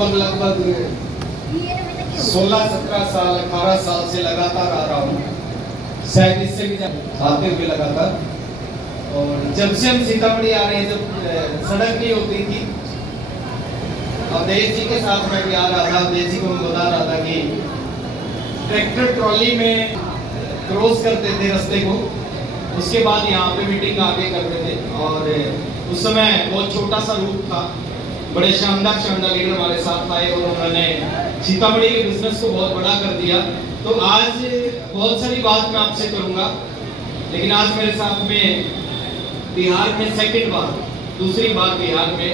लगभग 16-17 साल 18 साल से लगातार आ रहा हूँ, शायद इससे भी आते हुए लगातार। और जब से हम सीतामढ़ी आ रहे हैं, जब सड़क नहीं होती थी, अवधेश जी के साथ मैं भी आ रहा था। अवधेश जी को मैं बता रहा था कि ट्रैक्टर ट्रॉली में क्रॉस करते थे रास्ते को, उसके बाद यहाँ पे मीटिंग आगे करते थे। और उस समय बहुत छोटा सा रूप था, बड़े शानदार शानदार लीडर हमारे साथ आए और उन्होंने सीतामढ़ी के बिजनेस को बहुत बड़ा कर दिया। तो आज बहुत सारी बात मैं आपसे करूंगा, लेकिन आज मेरे साथ में बिहार में सेकंड बार, दूसरी बार बिहार में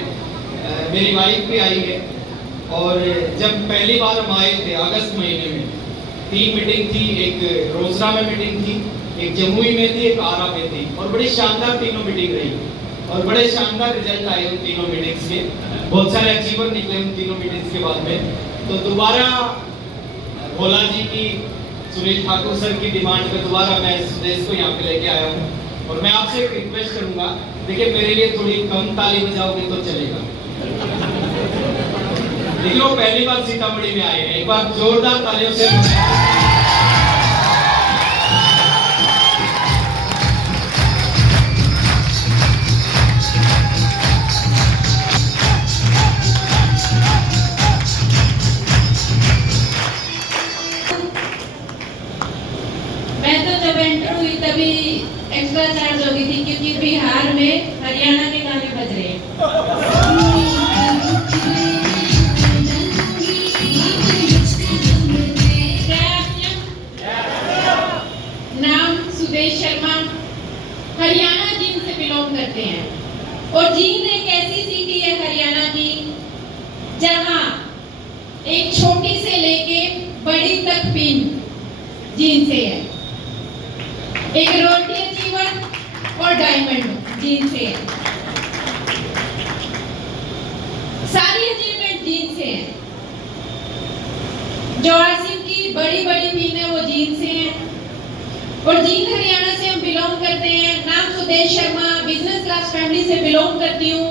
मेरी वाइफ भी आई है। और जब पहली बार हम आए थे अगस्त महीने में, 3 मीटिंग थी, एक रोजरा में मीटिंग थी, एक जमुई में थी, एक आरा में थी, और बड़ी शानदार तीनों मीटिंग रही और बड़े शानदार रिजल्ट आए उन तीनों मीटिंग्स के। बहुत सारे अचीवर निकले उन तीनों मीटिंग्स के बाद में। तो दोबारा भोला जी की, सुनील ठाकुर सर की डिमांड पे दोबारा मैं इस देश को यहाँ पे लेके आया हूँ। और मैं आपसे एक रिक्वेस्ट करूंगा, देखिए मेरे लिए थोड़ी कम ताली बजाओगे तो चलेगा, लेकिन वो पहली बार सीतामढ़ी में आए हैं, एक बार जोरदार तालियों से। मैं तो जब एंटर हुई तभी एक्स्ट्रा चार्ज हो गई थी, क्योंकि बिहार में हरियाणा के गाने बज रहे हैं। नाम सुदेश शर्मा, हरियाणा जींद से बिलोंग करते हैं। और जींद एक ऐसी सिटी है हरियाणा की जहां एक छोटी से लेके बड़ी तक पिन जींद से है। एक रोटी अचीवर और डायमंड जींद से है। सारी अचीवमेंट जींद से है। जो आसिफ की बड़ी बड़ी पिन है वो जींद से है। और जींद हरियाणा से हम बिलोंग करते हैं। नाम Sudesh Sharma, business class family से बिलोंग करती हूँ।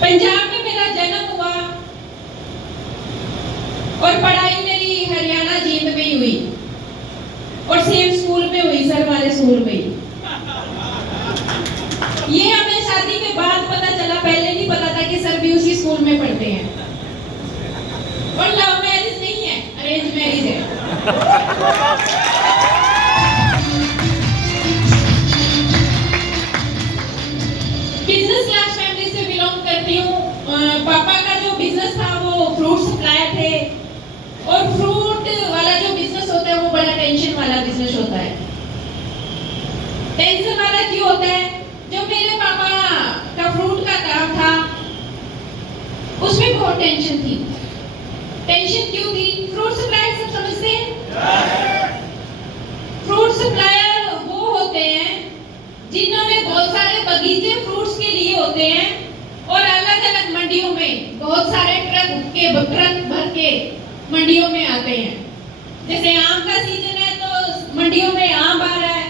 पंजाब में मेरा जन्म हुआ और पढ़ाई मेरी हरियाणा जींद में ही हुई और सेम स्कूल में हुई, सर वाले स्कूल में ही। ये हमें शादी के बाद पता चला, पहले नहीं पता था कि सर भी उसी स्कूल में पढ़ते हैं। और लव मैरिज नहीं है, अरेंज मैरिज है। बिजनेस क्लास फैमिली से बिलोंग करती हूँ। पापा का जो बिजनेस था वो फ्रूट सप्लायर थे, और फ्रूट वाला जो बिजनेस होता है वो बड़ा टेंशन वाला बिजनेस होता है। टेंशन वाला क्यों होता है? जो मेरे पापा का फ्रूट का काम था उसमें बहुत टेंशन थी। टेंशन क्यों थी? फ्रूट सप्लायर सब समझते हैं। फ्रूट सप्लायर वो होते हैं जिन्होंने बहुत सारे बगीचे फ्रूट्स के लिए होते हैं और अलग अलग मंडियों में बहुत सारे ट्रक भर के मंडियों में आते हैं। जैसे आम का सीजन है तो मंडियों में आम आ रहा है,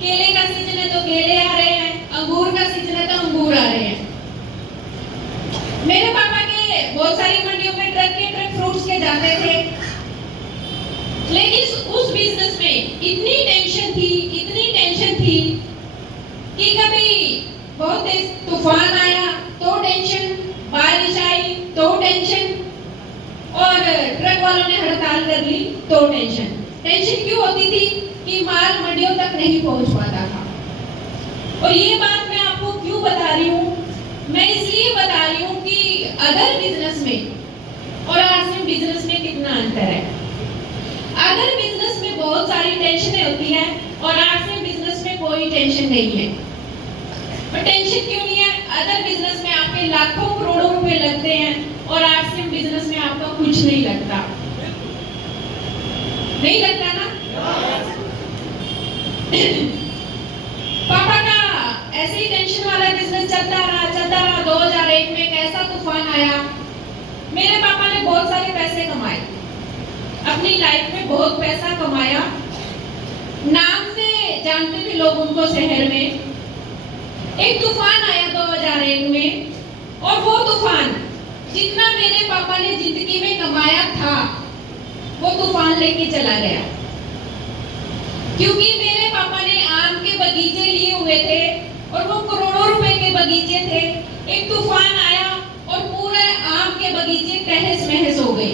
केले का सीजन है तो केले आ रहे हैं, अंगूर का सीजन है तो अंगूर आ रहे हैं। मेरे पापा के बहुत सारी मंडियों में ट्रक के ट्रक फ्रूट्स के जाते थे, लेकिन उस बिजनेस में इतनी टेंशन थी कि कभी बहुत तेज तूफान आया तो टेंशन, बारिश आई तो टेंशन, और ट्रक वालों ने हड़ताल कर ली तो टेंशन। टेंशन क्यों होती थी? कि माल मंडियों तक नहीं पहुंच पाता था। और ये बात मैं आपको क्यों बता रही हूँ? मैं इसलिए बता रही हूँ कि अदर बिजनेस में और आरसीएम बिजनेस में कितना अंतर है। अदर बिजनेस में बहुत सारी टेंशनें होती है और आरसीएम बिजनेस में कोई टेंशन नहीं है। और टेंशन क्यों नहीं है? अदर बिजनेस में आपके लाखों करोड़ों रुपए लगते हैं और आरसीएम बिजनेस में आपका कुछ नहीं लगता। नहीं लगता ना? पापा का ऐसे ही टेंशन वाला बिजनेस चलता रहा। 2001 में एक ऐसा तूफान आया, मेरे पापा ने बहुत सारे पैसे कमाए, अपनी लाइफ में बहुत पैसा कमाया, नाम से जानते थे लोग उनको शहर में। एक तूफान आया 2001 में, और वो तूफान जितना मेरे पापा ने जिंदगी में कमाया था वो तूफान लेके चला गया, क्योंकि मेरे पापा ने आम के बगीचे लिए हुए थे और वो करोड़ों रुपए के बगीचे थे। एक तूफान आया और पूरे आम के बगीचे तहस महस हो गए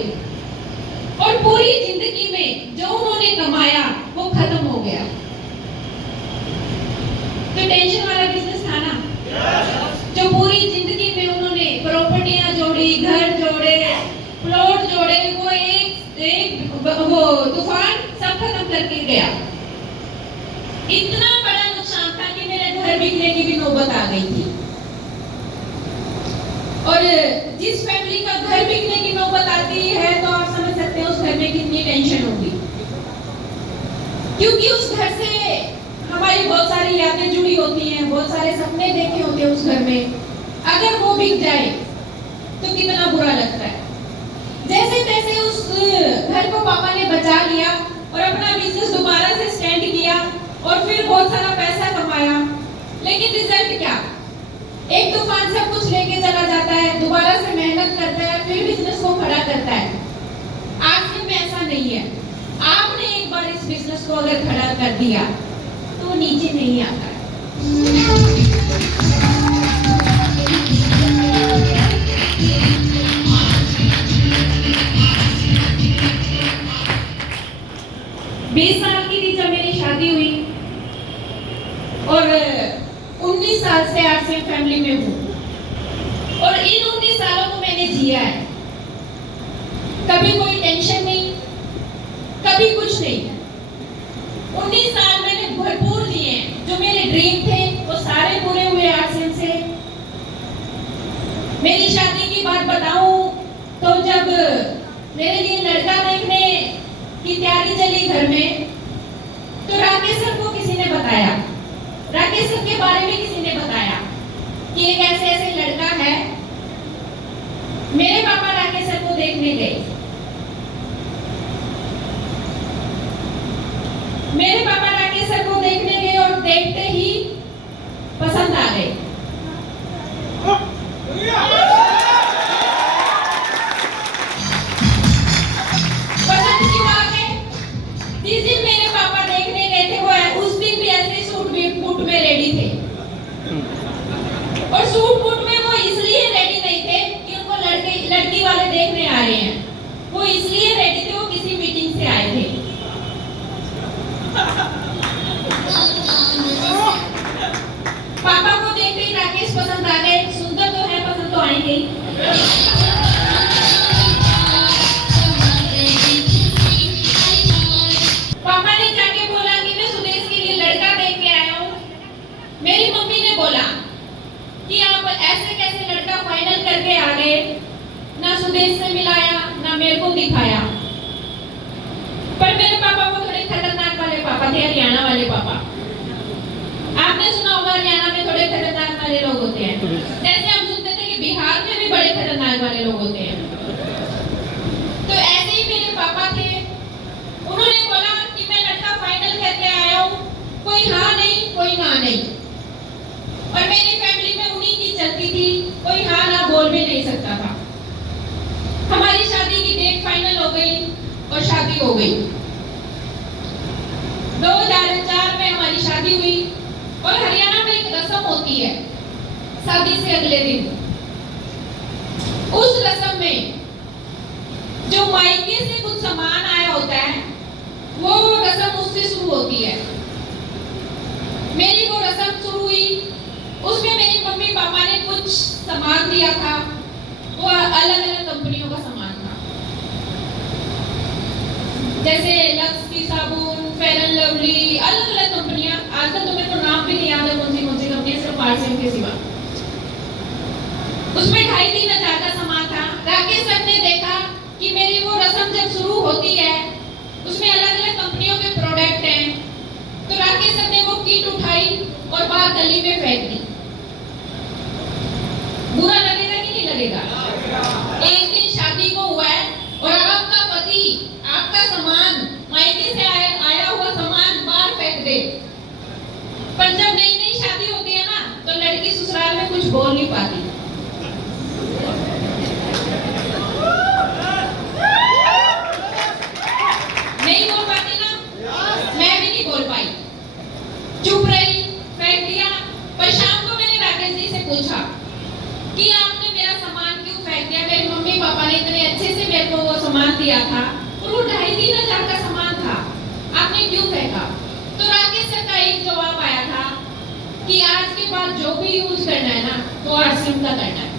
और पूरी जिंदगी में जो उन्होंने कमाया वो खत्म हो गया। तो टेंशन वाला बिजनेस था ना, जो पूरी जिंदगी में उन्होंने प्रॉपर्टियां जोड़ी, घर जोड़े, प्लॉट जोड़े, वो एक वो तूफान सब खत्म करके गया। इतना बड़ा नुकसान था कि मेरे घर बिकने की भी नौबत आ गई थी। और जिस फैमिली का घर बिकने की नौबत आती है तो आप समझ सकते हैं उस घर में कितनी टेंशन होगी, क्योंकि उस घर से हमारी बहुत सारी यादें जुड़ी होती हैं, बहुत सारे सपने देखे होते हैं उस घर में। अगर वो बिक जाए तो कितना बुरा लगता है। जैसे तैसे उस घर को पापा ने बचा लिया और अपना बिजनेस दोबारा से स्टैंड किया और फिर बहुत सारा पैसा कमाया। लेकिन रिजल्ट क्या? एक तूफान सब कुछ लेके चला जाता है, दोबारा से मेहनत करता है, फिर बिजनेस को खड़ा करता है। आज में ऐसा नहीं है। आपने एक बार इस बिजनेस को अगर खड़ा कर दिया तो नीचे नहीं आता है। 20 साल की थी जब मेरी शादी हुई और 19 साल से आरसीएम फैमिली में हूँ और इन 19 सालों को मैंने जिया है। कभी कोई टेंशन नहीं, कभी कुछ नहीं। 19 साल मैंने भरपूर जिए हैं। जो मेरे ड्रीम थे वो सारे पूरे हुए आरसीएम से। मेरी शादी की बात बताऊं तो जब मेरे लिए लड़का देखने की तैयारी चली घर में तो राकेश सर को किसी ने बताया, राकेश सर के बारे में किसी ने बताया कि एक ऐसे ऐसे लड़का है। मेरे पापा राकेश सर को देखने गए। मेरे पापा राकेश सर को देखने गए और देखते ही पसंद आ गए। पसंद क्यों आ गए? जिस दिन मेरे पापा देखने गए थे वो उस दिन भी ऐसे सूट बूट में रेडी थे और सूट बूट में वो इसलिए रेडी नहीं थे कि उनको लड़की वाले देखने आ रहे हैं। वो इसलिए रेडी थे, वो किसी मीटिंग से आए थे। पापा को देखते ही राकेश पसंद आ गए। सुंदर तो है, पसंद तो आएंगे ही। पापा ने जाके बोला कि मैं सुदेश के लिए लड़का देख के आया हूँ। मेरी मम्मी ने बोला कि आप ऐसे कैसे लड़का फाइनल करके आ गए, ना सुदेश से मिलाया ना मेरे को दिखाया। पर मेरे पापा वो थोड़े खतरनाक वाले पापा थे, हरियाणा वाले पापा। आपने सुना होगा हरियाणा में थोड़े खतरनाक वाले लोग होते हैं, जैसे हम सुनते थे कि बिहार में भी बड़े खतरनाक वाले लोग होते हैं। तो ऐसे ही मेरे पापा थे। उन्होंने बोला कि मैं लड़का फाइनल करके आया हूँ, कोई हाँ नहीं कोई ना नहीं। और मेरी फैमिली में उन्हीं की चलती थी, कोई हाँ ना बोल भी नहीं सकता था। हमारी शादी की डेट फाइनल हो गई और शादी हो गई। 2004 में हमारी शादी हुई और हरियाणा में एक रस्म होती है शादी से अगले दिन। उस रस्म में जो मायके से कुछ सामान आया होता है वो रस्म उससे शुरू होती है। मेरी वो रस्म शुरू हुई, उसमें मेरी मम्मी पापा ने कुछ सामान दिया था, वो अलग अलग कंपनियों का सामान था, जैसे लक्स की साबुन, फेयर एंड लवली, अलग अलग कंपनियां। आजकल तो मेरे को नाम भी नहीं याद है कौन सी कंपनियां, सिर्फ आरसीएम के सिवा। उसमें 2,500-3,000 का सामान था। राकेश सर ने देखा कि मेरी वो रस्म जब शुरू होती है उसमें अलग अलग कंपनियों के प्रोडक्ट हैं, तो राकेश सर ने वो किट उठाई और बाहर गली में फेंक दी। बुरा लगेगा कि नहीं लगेगा? एक दिन शादी को हुआ है और आपका पति आपका सामान, मायके से आया हुआ सामान बाहर फेंक दे। पर जब नई नई शादी होती है ना तो लड़की ससुराल में कुछ बोल नहीं पाती। इतने अच्छे से मेरे को वो सामान दिया था और वो 2,500-3,000 का सामान था, आपने क्यों फेंका? तो राकेश सर का एक जवाब आया था कि आज के बाद जो भी यूज करना है ना वो आरसीएम का करना है।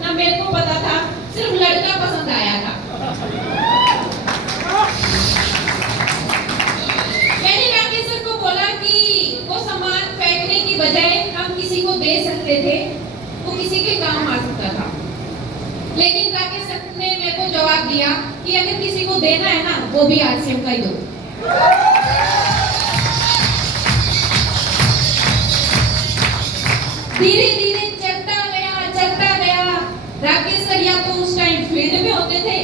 ना मेरे को पता था, सिर्फ लड़का पसंद आया था। मैंने राकेश सर को बोला कि वो सामान फेंकने की बजाय हम किसी को दे सकते थे, वो किसी के काम आ सकता था। लेकिन राकेश सर ने मेरे को जवाब दिया कि अगर किसी को देना है ना वो भी आरसीएम का ही दो। धीरे धीरे चलता गया। राकेश सर या तो उस टाइम फील्ड में होते थे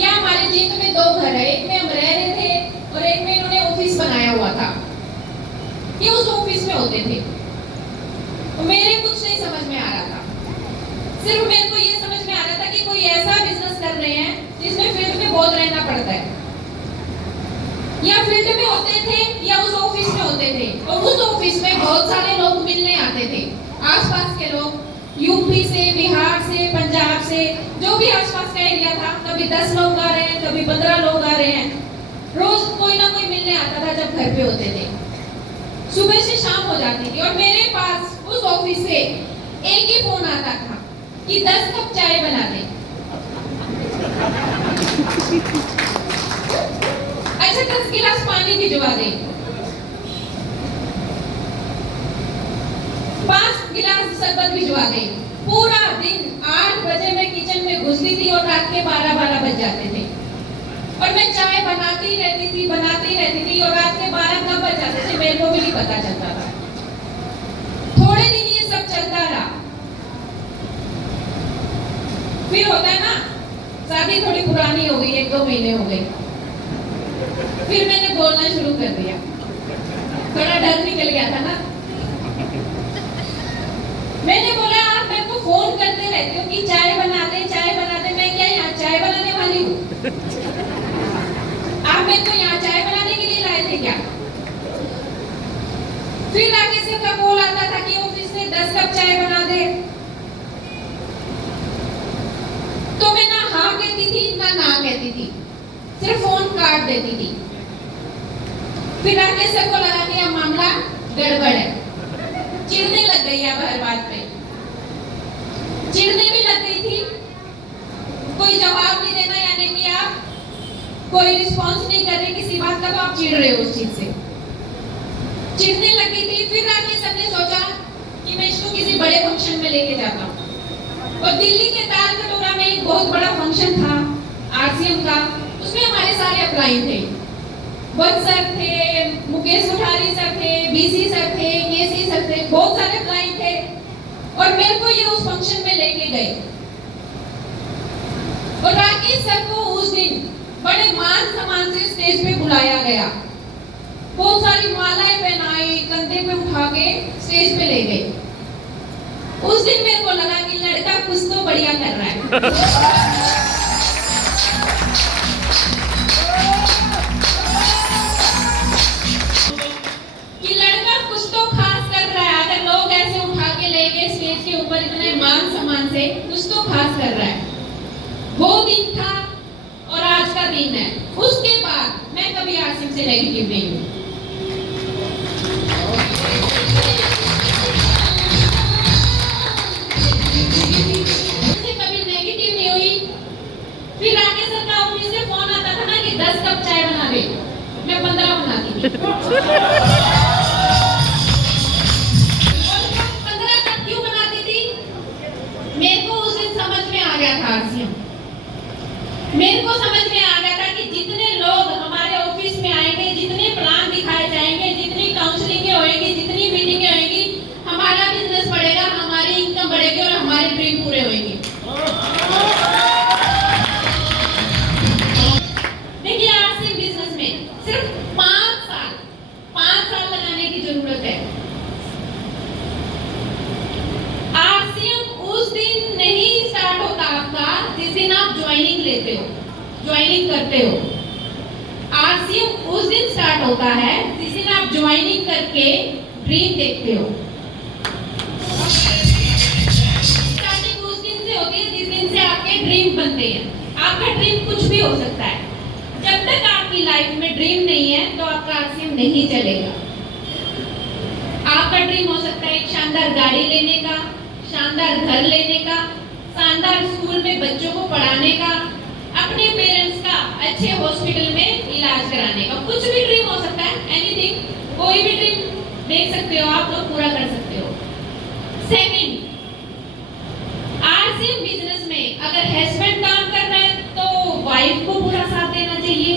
या हमारे जींद में 2 घर है, एक में हम रह रहे थे और एक में इन्होंने ऑफिस बनाया हुआ था, ये उस ऑफिस में होते थे। मेरे कुछ नहीं समझ में आ रहा था, सिर्फ मेरे को ये समझ में आ रहा था कि कोई ऐसा बिजनेस कर रहे हैं जिसमें फील्ड में बहुत रहना पड़ता है। या फील्ड में होते थे या उस ऑफिस में होते थे, और उस ऑफिस में बहुत सारे लोग मिलने आते थे, आसपास के लोग, यूपी से, बिहार से, पंजाब से, जो भी आसपास का एरिया था। कभी 10 लोग आ रहे हैं, कभी 15 लोग आ रहे हैं, रोज कोई ना कोई मिलने आता था जब घर पे होते थे। सुबह से शाम हो जाती थी और मेरे पास उस ऑफिस से एक ही फोन आता था कि 10 कप चाय बना दे। अच्छा 10 गिलास पानी भिजवा दे, 5 गिलास शरबत भिजवा दे। पूरा दिन 8 बजे मैं किचन में घुसती थी और रात के 12 बज जाते थे और मैं चाय बनाती रहती थी और रात के 12 कब बज जाते थे मेरे को भी नहीं पता चलता था। थोड़े दिन ये सब चलता रहा, फिर होता है ना, शादी थोड़ी पुरानी हो गई, 1-2 महीने हो गए, फिर मैंने बोलना शुरू कर दिया, थोड़ा डर निकल गया था ना। मैंने बोला आप मेरे को फोन करते रहते हो कि चाय बना दे, मैं क्या यहाँ चाय बनाने वाली हूँ? आप मेरे को यहाँ चाय बनाने के लिए लाए थे क्या? फिर राकेश सर का कॉल आता था कि ऑफिस से 10 कप चाय बना दे, तो मैं ना हाँ कहती थी ना कहती थी, सिर्फ फोन काट देती थी। फिर राकेश सर को लगा कि अब मामला गड़बड़ है, चिढ़ने लग गई अब हर बात पे, चिढ़ने भी लग गई थी। कोई जवाब नहीं देना, यानी कि आप कोई रिस्पॉन्स नहीं कर रहे किसी बात का, तो आप चिढ़ रहे हो उस चीज से, चिढ़ने लग गई थी। फिर राकेश सर ने सोचा कि मैं इसको किसी बड़े फंक्शन में लेके जाता हूँ, और दिल्ली के ताल कटोरा में एक बहुत बड़ा फंक्शन था आरसीएम का, उसमें हमारे सारे अप्लाई थे, वत्स सर थे, मुकेश कोठारी सर थे, बीसी सर थे, केसी सर थे, बहुत सारे अप्लाई थे, और मेरे को ये उस फंक्शन में लेके गए। और राकेश सर को उस दिन बड़े मान सम्मान से स्टेज पे बुलाया गया, बहुत सारी मालाएं पहनाई, कंधे पे उठा के स्टेज पे ले गए। उस दिन मेरे को लगा कि लड़का कुछ तो बढ़िया कर रहा है। कि लड़का कुछ तो खास कर रहा है, अगर लोग ऐसे उठा के ले गए स्टेज के ऊपर इतने मान सम्मान से, कुछ तो खास कर रहा है। वो दिन था और आज का दिन है। उसके बाद मैं कभी आरसीएम से नेगेटिव नहीं हूँ। कभी नेगेटिव नहीं हुई। फिर राकेश सर का ऑफिस से फोन आता था ना कि 10 कप चाय बना दे, मैं 15 बनाती थी। 15 कप क्यों बनाती थी? मेरे को उस दिन समझ में आ गया था आरसीएम, मेरे को समझ में आ गया था कि जितने लोग हमारे ऑफिस में आएंगे, जितने प्लान दिखाए जाएंगे, जितनी काउंसलिंग होएगी, जितनी मीटिंगें होएगी, हमारा बिजनेस बढ़ेगा, हमारी इनकम बढ़ेगी और हमारे ड्रीम पूरे होंगे। देखिए आरसीएम बिजनेस में सिर्फ 5 साल लगाने की जरूरत है। आरसीएम उस दिन नहीं स्टार्ट होता आपका जिस दिन आप ज्वाइनिंग लेते हो, ज्वाइनिंग करते हो। आरसीएम उस दिन स्टार्ट होता है जिस दिन आप ज्वाइनिंग करके ड्रीम देखते हो। स्टार्टिंग उस दिन से होती है जिस दिन से आपके ड्रीम बनते हैं। आपका ड्रीम कुछ भी हो सकता है। जब तक आपकी लाइफ में ड्रीम नहीं है तो आपका आरसीएम नहीं चलेगा। आपका ड्रीम हो सकता है एक शानदार गाड़ी लेने का, शानदार घर लेने का, शानदार स्कूल में बच्चों को पढ़ाने का, अपने पेरेंट्स का अच्छे हॉस्पिटल में इलाज कराने का। कुछ भी ड्रीम हो सकता है, एनीथिंग, कोई भी ड्रीम देख सकते हो आप लोग, पूरा कर सकते हो। सेकंड, आरसीएम बिजनेस में अगर हस्बैंड काम कर रहा है तो वाइफ को पूरा साथ देना चाहिए,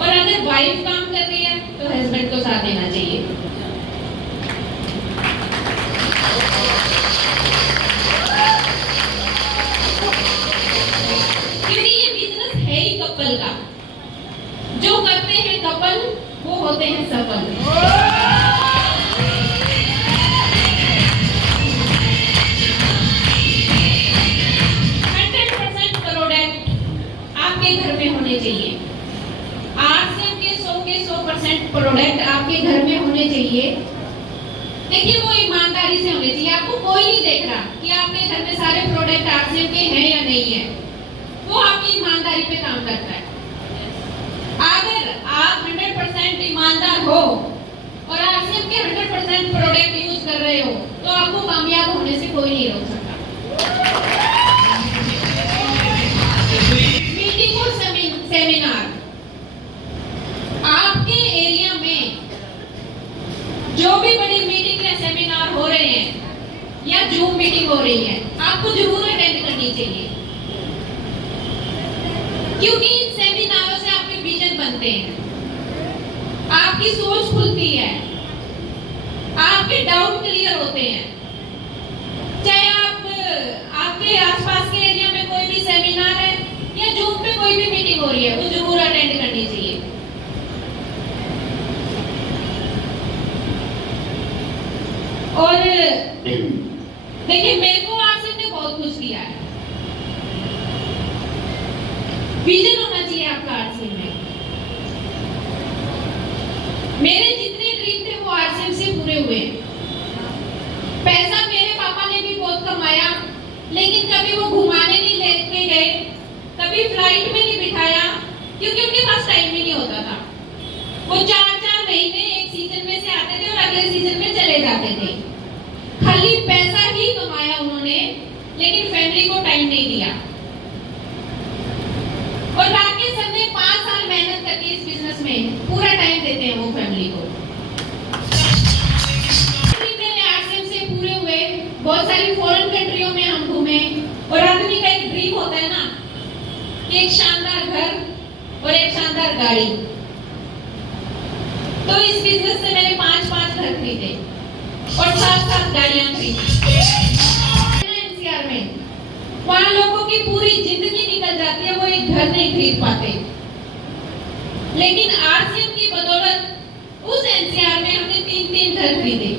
और अगर वाइफ काम कर रही है तो हस्बैंड को साथ देना चाहिए। क्योंकि ये बिजनेस है ही कपल का। जो करते हैं कपल वो होते हैं सफल। 100% प्रोडक्ट आपके घर में होने चाहिए। आरसीएम के 100% प्रोडक्ट आपके घर में होने चाहिए। देखिए, वो ईमानदारी से होने चाहिए। आपको कोई नहीं देख रहा कि आपके घर में सारे प्रोडक्ट आरसीएम के हैं या नहीं है। वो आपकी ईमानदारी पे काम करता है। अगर आप 100% ईमानदार हो और आरसीएम के 100% प्रोडक्ट यूज कर रहे हो तो आपको कामयाब होने से कोई नहीं रोक सकता। मीटिंग और सेमिनार, आपके एरिया में जो भी बड़ी मीटिंग या सेमिनार हो रहे हैं या जूम मीटिंग हो रही है, आपको जरूर अटेंड करनी चाहिए। क्योंकि इन सेमिनारों से आपके विजन बनते हैं, आपकी सोच खुलती है, आपके डाउट क्लियर होते हैं। चाहे आपके आसपास के एरिया में कोई भी सेमिनार है या जूम पे कोई भी मीटिंग हो रही है, वो जरूर अटेंड करनी चाहिए। और देखिए, मेरे को आरसीएम ने बहुत कुछ किया है। विजन होना चाहिए आपका आरसीएम में। मेरे जितने ड्रीम थे वो आरसीएम से पूरे हुए। पैसा मेरे पापा ने भी बहुत कमाया, लेकिन कभी वो घुमाने नहीं लेके गए, कभी फ्लाइट में नहीं बिठाया, क्योंकि उनके पास टाइम ही नहीं होता था। वो 4-4 महीने एक सीजन में से आते थे और अगले सीजन में चले जाते थे। खाली पैसा ही कमाया उन्होंने, लेकिन फैमिली को टाइम नहीं दिया। और राकेश सर ने 5 साल मेहनत करके इस बिजनेस में पूरा टाइम देते हैं वो फैमिली को। आरसीएम से पूरे हुए, बहुत सारी फॉरेन कंट्रियों में हम घूमे। और आदमी का एक ड्रीम होता है ना कि एक शानदार घर और एक शानदार गाड़ी। तो इस बिजनेस से मैंने 5-5 घर खरीदे और 7-7 गाड़ियां खरीदी। एनसीआर में वहां लोगों की पूरी जिंदगी निकल जाती है, वो एक घर नहीं खरीद पाते। लेकिन आरसीएम की बदौलत उस एनसीआर में हमने 3-3 घर खरीदे।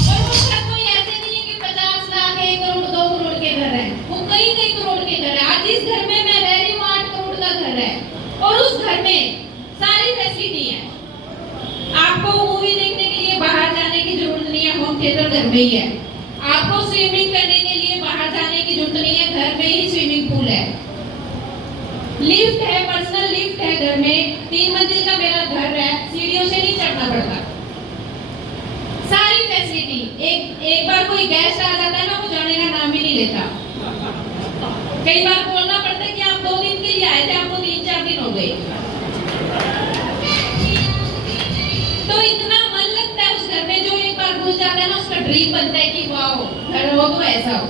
और वो घर कोई ऐसे नहीं है कि 50 लाख, 1 करोड़, 2 करोड़ के घर है। वो कई करोड़ के घर है। आज जिस घर में मैं रह रही हूँ 8 करोड़ का घर है, और उस घर में सारी फैसिलिटी है। आपको मूवी देखने के लिए बाहर जाने की जरूरत नहीं है, होम थिएटर घर में ही है। आपको स्विमिंग करने के लिए बाहर जाने की जरूरत नहीं है, घर में ही स्विमिंग पूल है। लिफ्ट है, पर्सनल लिफ्ट है घर में। 3 मंजिल का मेरा घर है, सीढ़ियों से नहीं चढ़ना पड़ता। सारी फैसिलिटी। एक बार कोई गेस्ट आ जाता है ना, वो जाने का नाम ही नहीं लेता। कई बार बोलना पड़ता है कि आप 2 दिन के लिए आए थे, आपको 3-4 दिन हो गए। तो इतना मन लगता है उस घर में, जो एक बार घुस जाता है ना, उसका ड्रीम बनता है कि वाओ, घर हो तो ऐसा हो।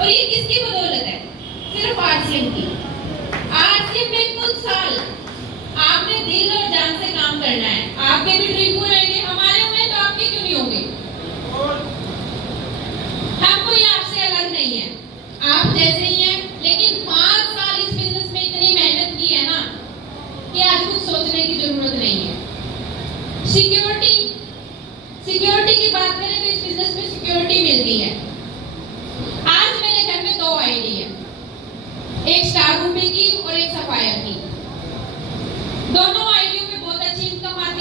और ये किसकी बदौलत है? सिर्फ आरसीएम की। आरसीएम में कुछ साल आपने दिल और जान से काम करना है। आपके भी ड्रीम पूरे होंगे, हमारे होंगे तो आपके क्यों नहीं होंगे? हम कोई आपसे अलग नहीं है, आप जैसे ही हैं। लेकिन 5 साल इस बिजनेस में इतनी मेहनत की है ना कि आज कुछ सोचने की जरूरत नहीं है। सिक्योरिटी की बात करें तो इस बिजनेस में सिक्योरिटी मिलती है। आज मेरे घर में 2 आईडी है, एक स्टार रूबी की और एक सफायर की। दोनों आईडियों में बहुत अच्छी इनकम आती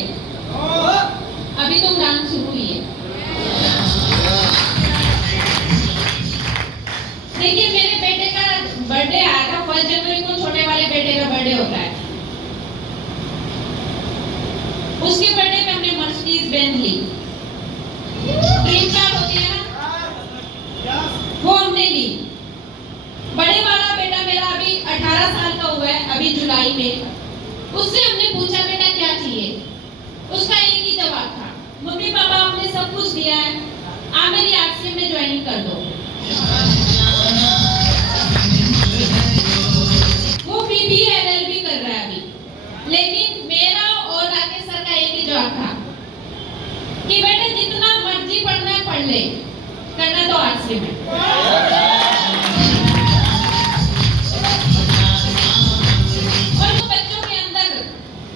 है, अभी तो उड़ान शुरू हुई है। देखिए मेरे बेटे का बर्थडे आया था, 1 जनवरी को छोटे वाले बेटे का बर्थडे होता है। उसके बर्थडे पे हमने मर्सिडीज बेंज ली, ड्रीम कार होती है ना, वो हमने ली। बड़े वाला बेटा मेरा अभी 18 साल का हुआ है, अभी जुलाई में। उससे हमने पूछा बेटा क्या चाहिए, उसका एक ही जवाब था, मम्मी पापा आपने सब कुछ दिया है, आप मेरी आरसीएम में ज्वाइनिंग कर दो। वो बीबी एलएलबी कर रहा है अभी, लेकिन मेरा और राकेश सर का एक ही जवाब था कि बेटा जितना मर्जी पढ़ना है पढ़ ले, करना तो आरसीएम है।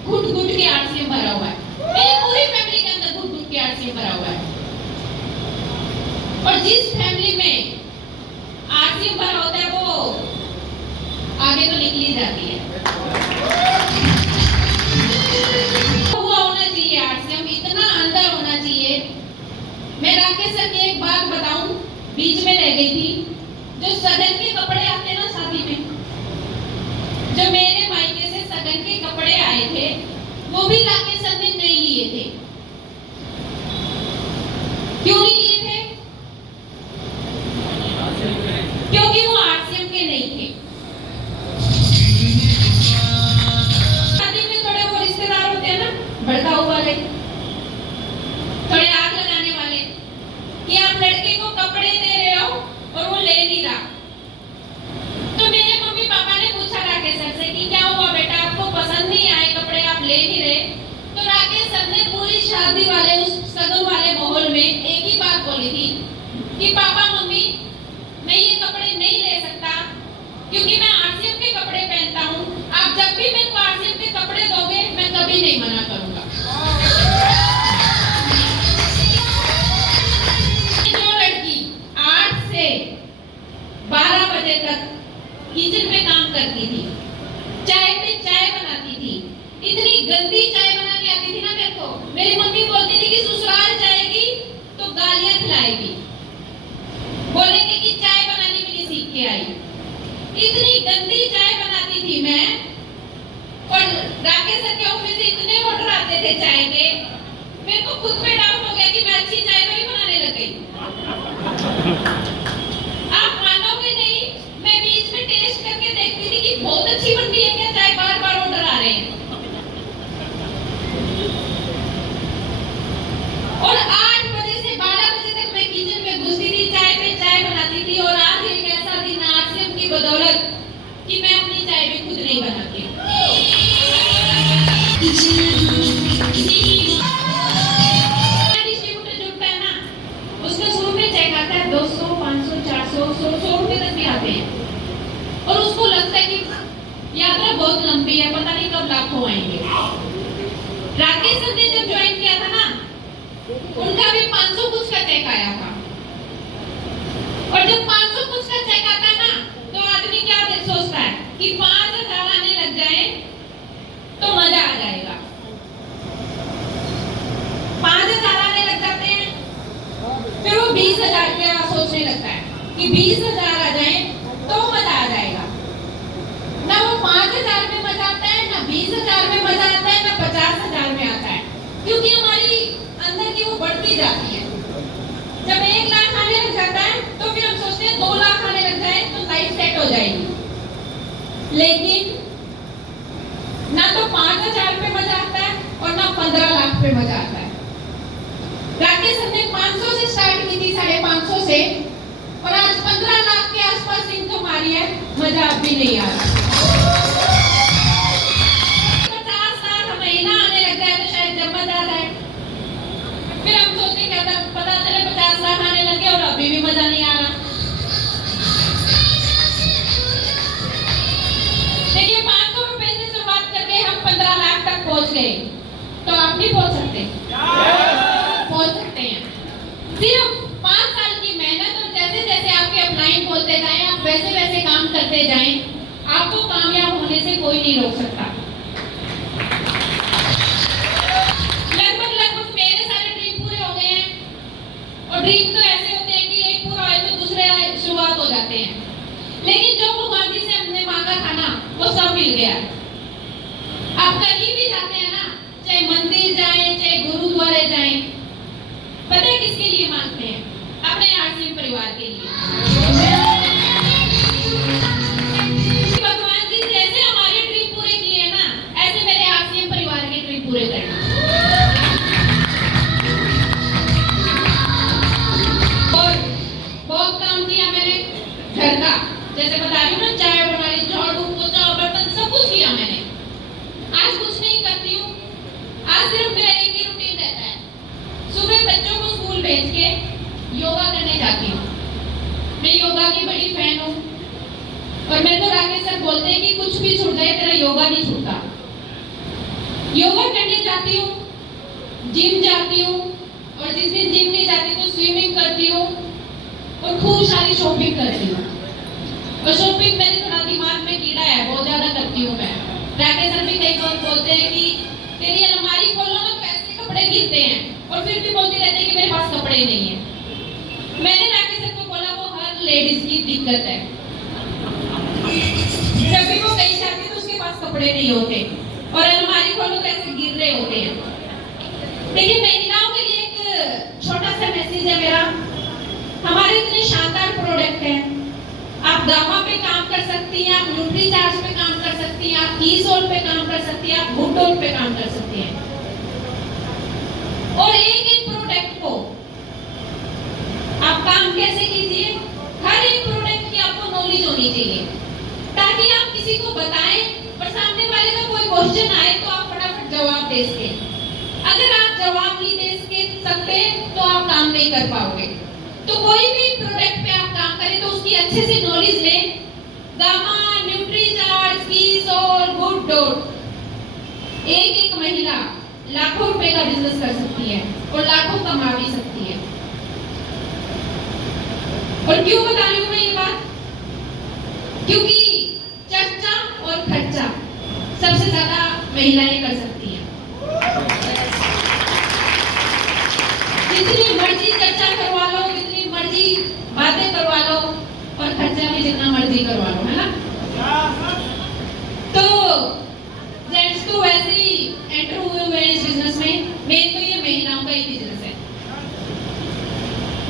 घुट के आरसीएम भरा हुआ है, मेरी पूरी फैमिली के अंदर घुट के आरसीएम भरा हुआ है। और जिस फैमिली में आरसीएम भरा होता है वो आगे तो निकली जाती है। हुआ होना चाहिए आरसीएम, इतना अंदर होना चाहिए। मैं राकेश सर की एक बात बताऊं, बीच में रह गई थी। जो सगन के कपड़े आते ना शादी में, जो मेरे मायके से सगन के कपड़े आए थे, वो भी राकेश सर ने नहीं लिए थे। क्यों नहीं लिए थे? क्योंकि वो आरसीएम के नहीं थे। शादी में थोड़े वो रिश्तेदार होते हैं ना, भड़काऊ वाले, थोड़े आग लगाने वाले, कि आप लड़के को कपड़े दे रहे हो और वो ले नहीं रहा। तो मेरे मम्मी पापा ने पूछा राकेश सर से कि क्या हुआ बेटा, आपको पसंद नहीं आए कपड़े, आप ले नहीं रहे? तो राकेश सर ने पूरी शादी वाले उस सगन वाले माहौल में एक ही बात बोली थी कि पापा मम्मी मैं ये कपड़े नहीं ले सकता क्योंकि मैं आरसीएम के कपड़े पहनता हूँ। आप जब भी मेरे को आरसीएम के कपड़े दोगे मैं कभी नहीं मना करूंगा। जो लड़की 8 से 12 बजे तक किचन में काम करती थी, चाय पे चाय बनाती थी, इतनी गंदी चाय बनानी आती थी ना मेरे को, मेरी मम्मी बोलती थी कि ससुराल जाएगी तो गालियां खिलाएगी, बोलेंगे कि चाय बनानी भी नहीं सीख के आई। इतनी गंदी चाय बनाती थी मैं, और राकेश सर के ऑफिस से इतने ऑर्डर आते थे चाय के, मेरे को खुद पे डाउट हो गया कि मैं अच्छी चाय नहीं बनाने लग गई। आप मानोगे नहीं, मैं बीच में टेस्ट करके देखती थी कि बहुत अच्छी बनती है क्या चाय, बार बार ऑर्डर आ रहे हैं। और 8 बजे से 12 बजे तक मैं किचन में घुसती थी, चाय पे चाय बनाती थी। और आज एक ऐसा दिन आरसीएम की बदौलत कि मैं अपनी चाय भी खुद नहीं बनाती। डिस्ट्रीब्यूटर जुड़ता है ना, उसका शुरू में चेक आता है 200, 500, 400, 100 रुपए तक भी आते हैं, और उसको लगता है कि यात्रा बहुत लंबी है, पता नहीं कब लाखों आएंगे। राकेश सर ने जब ज्वाइन किया था ना, उनका भी 500 कुछ का चेक आया था। और जब 500 कुछ का चेक आता है ना, तो आदमी क्या सोचता है कि 5000 आने लग जाए तो मजा आ जाएगा। 5000 आने लग जाते हैं, फिर वो 20000 का सोचने लगता है कि 20000 आ जाए तो मजा आ जाएगा। ना वो 5000 में मजा आता है, ना 20000 में मजा आता है, ना 50000 में आता है, क्योंकि हमारी अंदर की वो बढ़ती जाती है। जब 1 लाख आने लग जाता है तो फिर हम सोचते हैं 2 लाख आने लग जाए तो लाइफ सेट हो जाएगी। लेकिन ना तो 5000 पे मजा आता है और ना 15 लाख पे मजा आता है। राकेश सर ने 500 से स्टार्ट की थी, 550 से, और आज 15 लाख के आसपास इनकम आ रही है, मजा अब भी नहीं आ रहा। 50 लाख महीना आने लग जाए तो शायद जब मजा आ जाए। फिर हम सोचते क्या था, पता चले 50 लाख आने लगे और अभी भी मजा नहीं आ रहा। देखिए 500 रुपए से शुरुआत करके हम 15 लाख तक पहुंच गए, तो आप भी पहुंच सकते पहुंच सकते हैं। सिर्फ 5 साल की मेहनत, और जैसे जैसे आपके अपलाइन खोलते जाएं, आप वैसे वैसे काम करते जाएं, आपको कामयाब होने से कोई नहीं रोक सकता। जिम जाती हूँ और जिस दिन जिम नहीं जाती तो स्विमिंग करती हूँ और खूब सारी शॉपिंग करती हूँ। और शॉपिंग मेरे थोड़ा दिमाग में कीड़ा है, बहुत ज्यादा करती हूँ मैं। राकेश सर भी कई बार बोलते हैं कि तेरी अलमारी खोलो ना तो ऐसे कपड़े गिरते हैं, और फिर भी बोलती रहती है कि मेरे पास कपड़े नहीं है। मैंने राकेश सर को बोला वो हर लेडीज की दिक्कत है, जब भी वो कहीं जाती तो उसके पास कपड़े नहीं होते और अलमारी खोलो तो ऐसे गिर रहे होते हैं। देखिए महिलाओं के लिए एक छोटा सा मैसेज है मेरा। हमारे इतने शानदार प्रोडक्ट हैं, आप गामा पे काम कर सकती हैं, आप न्यूट्रीचार्ज पे काम कर सकती हैं, आप कीसोल पे काम कर सकती हैं, आप गुडोल पे काम कर सकती हैं। और एक एक प्रोडक्ट को आप काम कैसे कीजिए, हर एक प्रोडक्ट की आपको नॉलेज होनी चाहिए ताकि आप किसी को बताएं और सामने वाले का कोई क्वेश्चन आए तो आप फटाफट जवाब दे सकें। अगर आप जवाब नहीं दे सकते तो आप काम नहीं कर पाओगे। तो कोई भी प्रोडक्ट पे आप काम करें तो उसकी अच्छे से नॉलेज लें। गामा, न्यूट्रीचार्ज, कीसोल, गुड डॉट, एक एक महिला लाखों रुपए का बिजनेस कर सकती है और लाखों कमा भी सकती है। और क्यों बता रही हूँ मैं ये बात? क्योंकि चर्चा और खर्चा सबसे ज्यादा महिलाएं कर सकती हैं। जितनी मर्जी चर्चा करवा लो, जितनी मर्जी बातें करवा लो और खर्चा भी जितना मर्जी करवा लो, है ना? तो जेंट्स तो वैसे ही एंटर हुए हुए हैं इस बिजनेस में। मेन तो ये महिलाओं का ही बिजनेस है।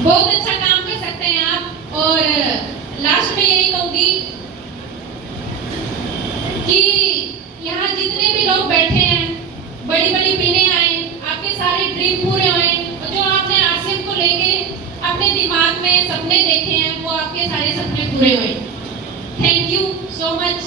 बहुत अच्छा काम कर सकते हैं आप। और लास्ट में यही कहूंगी कि यहाँ जितने भी लोग बैठे हैं, बड़ी बड़ी पीने आए, आपके सारे ड्रीम पूरे हुए, जो आपने आसिम को लेके अपने दिमाग में सपने देखे हैं वो आपके सारे सपने पूरे हुए। Thank you so much.